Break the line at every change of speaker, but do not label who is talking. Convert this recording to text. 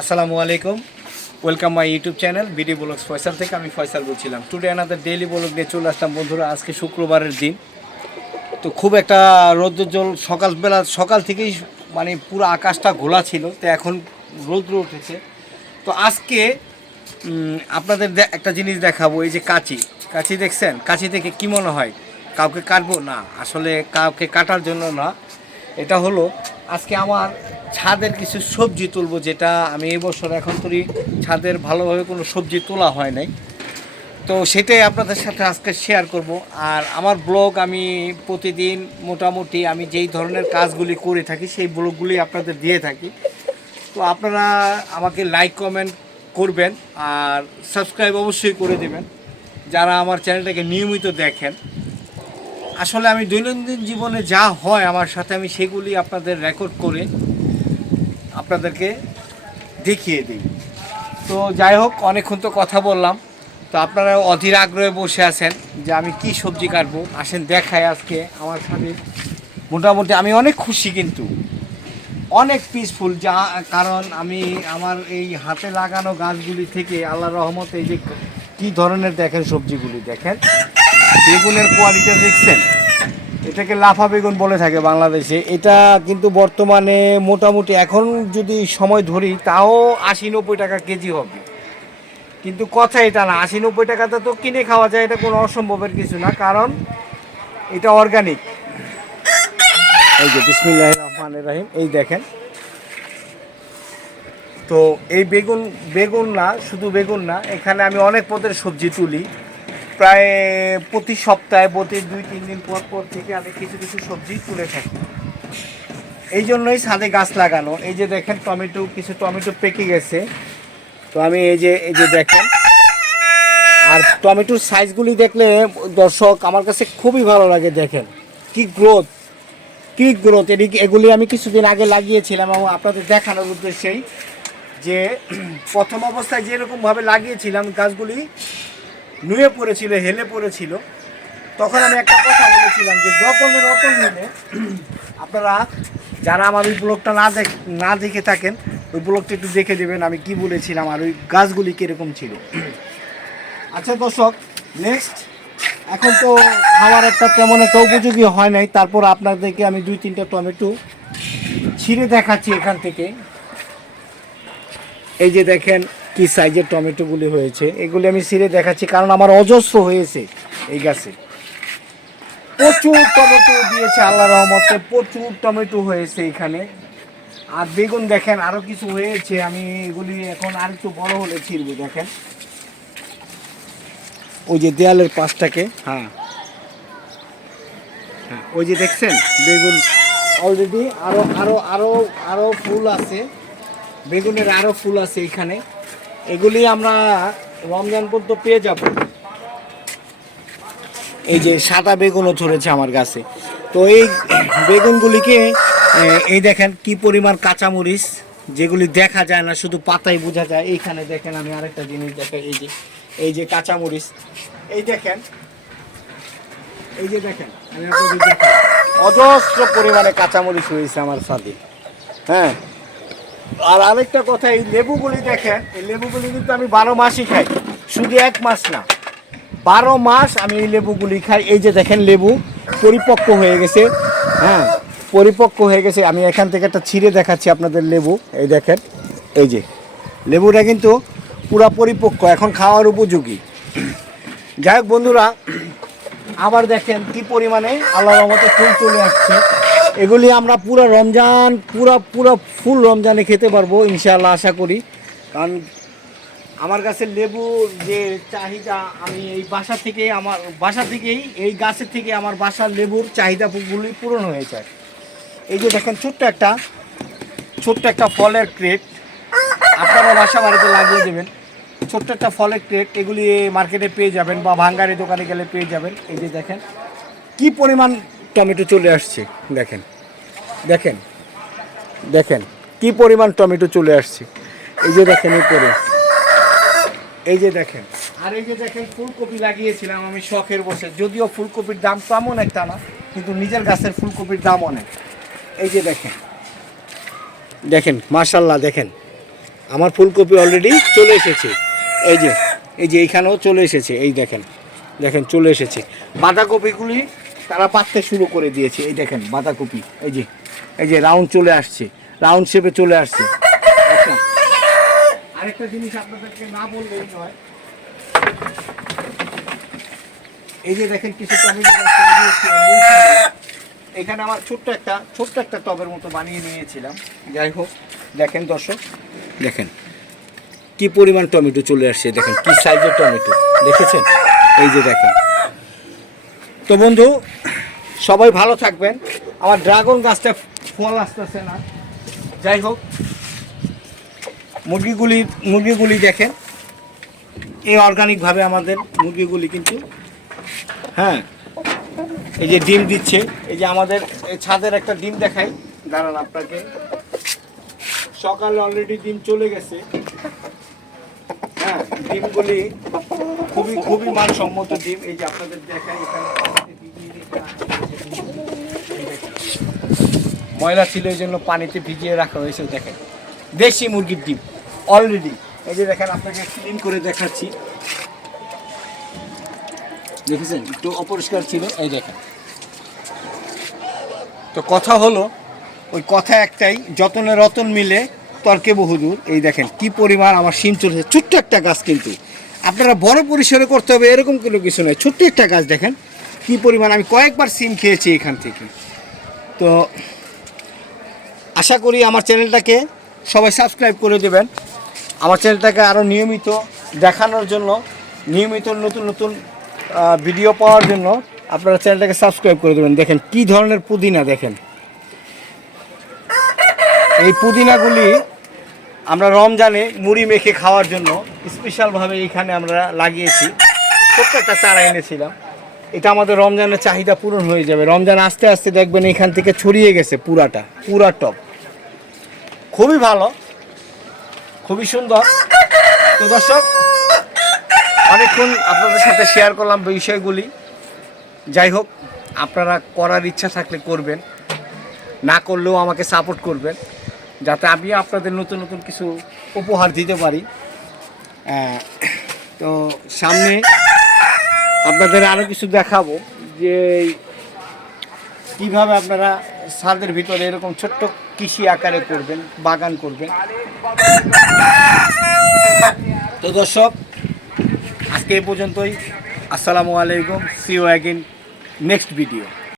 আসসালামু আলাইকুম। Welcome my YouTube channel BD vlogs Faisal থেকে আমি ফয়সাল বলছিলাম। টুডে আনাদের ডেইলি ব্লগ নিয়ে চলে আসলাম বন্ধুরা, আজকে শুক্রবারের দিন। তো খুব একটা রৌদ্রোজ্জ্বল সকালবেলা, সকাল থেকেই মানে পুরো আকাশটা ঘোলা ছিল, তো এখন রৌদ্র উঠেছে। তো আজকে আপনাদের একটা জিনিস দেখাবো, এই যে কাঁচি। কাঁচি দেখছেন? কাঁচি থেকে কী মনে হয়? কাউকে কাটবো? না, আসলে কাউকে কাটার জন্য না। এটা হলো আজকে আমার ছাদের কিছু সবজি তুলবো, যেটা আমি এই বছর এখন করি ছাদের ভালোভাবে কোনো সবজি তোলা হয় নাই। তো সেটাই আপনাদের সাথে আজকে শেয়ার করব। আর আমার ব্লগ আমি প্রতিদিন মোটামুটি আমি যেই ধরনের কাজগুলি করে থাকি, সেই ব্লগগুলি আপনাদের দিয়ে থাকি। তো আপনারা আমাকে লাইক কমেন্ট করবেন আর সাবস্ক্রাইব অবশ্যই করে দেবেন। যারা আমার চ্যানেলটাকে নিয়মিত দেখেন আসলে আমি দৈনন্দিন জীবনে যা হয় আমার সাথে আমি সেগুলি আপনাদের রেকর্ড করে আপনাদেরকে দেখিয়ে দিই। তো যাই হোক, অনেকক্ষণ তো কথা বললাম। তো আপনারা অধীর আগ্রহে বসে আছেন যে আমি কি সবজি কাটবো? আসেন দেখায় আজকে আমার সাথে মোটামুটি আমি অনেক খুশি কিন্তু। অনেক পিসফুল যা কারণ আমি আমার এই হাতে লাগানো গাছগুলি থেকে আল্লাহ রহমতে যে কি ধরনের দেখেন সবজিগুলি, দেখেন? বেগুনের কোয়ালিটি দেখছেন? এটাকে লাফা বেগুন বলে থাকে বাংলাদেশে। এটা কিন্তু বর্তমানে মোটামুটি এখন যদি সময় ধরি, তাও আশি নব্বই টাকা কেজি হবে। কিন্তু কথা এটা না, আশি নব্বই টাকাতে তো কিনে খাওয়া যায়, এটা কোনো অসম্ভবের কিছু না, কারণ এটা অর্গানিক এই যে বিসমিল্লাহ রহমান রাহিম, এই দেখেন। তো এই বেগুন বেগুন না, শুধু বেগুন না, এখানে আমি অনেক পদের সবজি তুলি। প্রায় প্রতি সপ্তাহে, প্রতি দুই, তিন দিন পর পর থেকে আমি কিছু কিছু সবজি তুলে থাকি। এই জন্যই ছাদে গাছ লাগানো। এই যে দেখেন, টমেটো, কিছু টমেটো পেকে গেছে। তো আমি এই যে এই যে দেখেন, আর টমেটোর সাইজগুলি দেখলে দর্শক, আমার কাছে খুবই ভালো লাগে, দেখেন। কি গ্রোথ কি গ্রোথ। এদিকে, এগুলি আমি কিছুদিন আগে লাগিয়েছিলাম এবং আপনাদের দেখানোর উদ্দেশ্যেই যে, প্রথম অবস্থায় যেরকমভাবে লাগিয়েছিলাম গাছগুলি নুয়ে পড়েছিল, হেলে পড়েছিল। তখন আমি একটা কথা বলেছিলাম যে যখন রতন মিলে, আপনারা যারা আমার ওই ব্লগটা না দেখ, না দেখে থাকেন, ওই ব্লগটা একটু দেখে দেবেন আমি কি বলেছিলাম আর ওই গাছগুলি কীরকম ছিল। আচ্ছা দর্শক নেক্সট এখন তো খাওয়ার একটা তেমন একটা উপযোগী হয় নাই। তারপর আপনাদেরকে আমি দুই তিনটা টমেটো ছিঁড়ে দেখাচ্ছি এখান থেকে। এই যে দেখেন কি সাইজের টমেটোগুলি হয়েছে, এগুলি আমি ছিঁড়ে দেখাচ্ছি, কারণ আমার অজস্র হয়েছে এই গাছে। প্রচুর টমেটো দিয়েছে আল্লাহ রহমতে, প্রচুর টমেটো হয়েছে এখানে। আর বেগুন দেখেন আরও কিছু হয়েছে, আমি এগুলি এখন আর একটু বড় হলে ছিঁড়বো, দেখেন। ওই যে দেয়ালের পাশটাকে হ্যাঁ। হ্যাঁ ওই যে দেখছেন, বেগুন অলরেডি আরও আরও আরও আরও ফুল আছে। বেগুনের আরও ফুল আছে এখানে। এগুলি আমরা রমজান পর্যন্ত পেয়ে যাব। এই যে সাদা বেগুনও ধরেছে আমার গাছে তো এই বেগুনগুলিকে এই দেখেন কি পরিমাণ কাঁচামরিচ, যেগুলি দেখা যায় না, শুধু পাতায় বোঝা যায়। এইখানে দেখেন আমি আরেকটা জিনিস দেখাই, এই যে এই যে কাঁচামরিচ। এই দেখেন, এই যে দেখেন, আমি দেখাই। অজস্র পরিমাণে কাঁচামরিচ হয়েছে আমার সাথে হ্যাঁ আর আরেকটা কথা, এই লেবুগুলি দেখেন, এই লেবুগুলি কিন্তু আমি বারো মাসই খাই, শুধু এক মাস না। বারো মাস আমি এই লেবুগুলি খাই। এই যে দেখেন লেবু পরিপক্ক হয়ে গেছে হ্যাঁ পরিপক্ক হয়ে গেছে। আমি এখান থেকে একটা ছিঁড়ে দেখাচ্ছি আপনাদের লেবু, এই দেখেন, এই যে। লেবুটা কিন্তু পুরা পরিপক্ক, এখন খাওয়ার উপযোগী। যাই হোক বন্ধুরা, আবার দেখেন কি পরিমাণে আল্লাহর রহমতে ফুল চলে আসছে। এগুলি আমরা পুরো রমজান, পুরো পুরো ফুল রমজানে খেতে পারব, ইনশাআল্লাহ আশা করি। কারণ আমার কাছে লেবুর যে চাহিদা, আমি এই বাসা থেকেই আমার, বাসা থেকেই, এই গাছের থেকে আমার বাসার লেবুর চাহিদাগুলি পূরণ হয়ে যায়। এই যে দেখেন, ছোট্ট একটা ছোট্ট একটা ফলের ক্রেট আপনারা বাসা বাড়িতে লাগিয়ে দেবেন। ছোট্ট একটা ফলের ক্রেট এগুলি মার্কেটে পেয়ে যাবেন বা ভাঙ্গারি দোকানে গেলে পেয়ে যাবেন। এই যে দেখেন, কি পরিমাণ টমেটো চলে আসছে দেখেন। দেখেন দেখেন কি পরিমাণ টমেটো চলে আসছে। এই যে দেখেন উপরে। এই যে দেখেন। আর এই যে দেখেন ফুলকপি লাগিয়েছিলাম আমি শখের বসে। যদিও ফুলকপির দাম তেমন একটা না কিন্তু নিজের গাছের ফুলকপির দাম অনেক এই যে দেখেন। দেখেন মার্শাল্লাহ দেখেন। আমার ফুলকপি অলরেডি চলে এসেছে। এই যে এই যে এইখানেও চলে এসেছে। এই দেখেন দেখেন চলে এসেছে। বাঁধাকপিগুলি তারা পাততে শুরু করে দিয়েছে। এই দেখেন বাঁধাকপি এই যে এই যে রাউন্ড চলে আসছে রাউন্ড শেপে চলে আসছে। আরেকটা জিনিস আপনাদেরকে না বললেই নয়। এই যে দেখেন কিছু টমেটো। এখানে আমার ছোট্ট একটা ছোট্ট একটা টবের মতো বানিয়ে নিয়েছিলাম। যাই হোক দেখেন দর্শক দেখেন কি পরিমাণ টমেটো চলে আসছে। দেখেন কি সাইজের টমেটো। দেখেছেন? এই যে দেখেন। তো বন্ধু, সবাই ভালো থাকবেন। আমার ড্রাগন গাছটা ফল আসতেছে না। যাই হোক, মুরগিগুলি মুরগিগুলি দেখেন। এই অর্গানিকভাবে আমাদের মুরগিগুলি কিন্তু হ্যাঁ এই যে ডিম দিচ্ছে। এই যে আমাদের ছাদের একটা ডিম দেখাই। দাঁড়ান আপনাকে। সকালে অলরেডি ডিম চলে গেছে। হ্যাঁ ডিমগুলি খুবই খুবই মানসম্মত ডিম। এই যে আপনাদের দেখাই এখানে। ময়লা ছিল এই জন্য পানিতে ভিজিয়ে রাখা হয়েছে, দেখেন। দেশি মুরগির ডিম অলরেডি এই যে দেখেন, আপনাকে ক্লিন করে দেখাচ্ছি। দেখেছেন? একটু অপরিষ্কার ছিল, এই দেখেন। তো কথা হলো, ওই কথা একটাই, যতনে রতন মিলে, তর্কে বহুদূর। এই দেখেন, কি পরিমাণ আমার সিম চলেছে। ছোট্ট একটা গাছ কিন্তু। আপনারা বড় পরিসরে করতে হবে, এরকম কোনো কিছু নয় ছোট্ট একটা গাছ দেখেন। কি পরিমাণ, আমি কয়েকবার সিম খেয়েছি এখান থেকে। তো আশা করি আমার চ্যানেলটাকে সবাই সাবস্ক্রাইব করে দেবেন। আমার চ্যানেলটাকে আরও নিয়মিত দেখানোর জন্য, নিয়মিত নতুন নতুন ভিডিও পাওয়ার জন্য আপনারা চ্যানেলটাকে সাবস্ক্রাইব করে দেবেন। দেখেন কি ধরনের পুদিনা, দেখেন। এই পুদিনাগুলি আমরা রমজানে মুড়ি মেখে খাওয়ার জন্য স্পেশালভাবে এখানে আমরা লাগিয়েছি। ছোট্ট একটা চারা এনেছিলাম। এটা আমাদের রমজানের চাহিদা পূরণ হয়ে যাবে। রমজান আস্তে আস্তে দেখবেন এখান থেকে ছড়িয়ে গেছে পুরাটা, পুরা টপ। খুবই ভালো, খুবই সুন্দর। তো দর্শক, অনেকক্ষণ আপনাদের সাথে শেয়ার করলাম বিষয়গুলি। যাই হোক, আপনারা করার ইচ্ছা থাকলে করবেন, না করলেও আমাকে সাপোর্ট করবেন, যাতে আমি আপনাদের নতুন নতুন কিছু উপহার দিতে পারি। তো সামনে আপনাদের আরও কিছু দেখাবো যে কীভাবে আপনারা ছাদের ভিতরে এরকম ছোট্ট কৃষি আকারে করবেন, বাগান করবেন। তো দর্শক, আজকে এই পর্যন্তই। আসসালামু আলাইকুম। CO again next video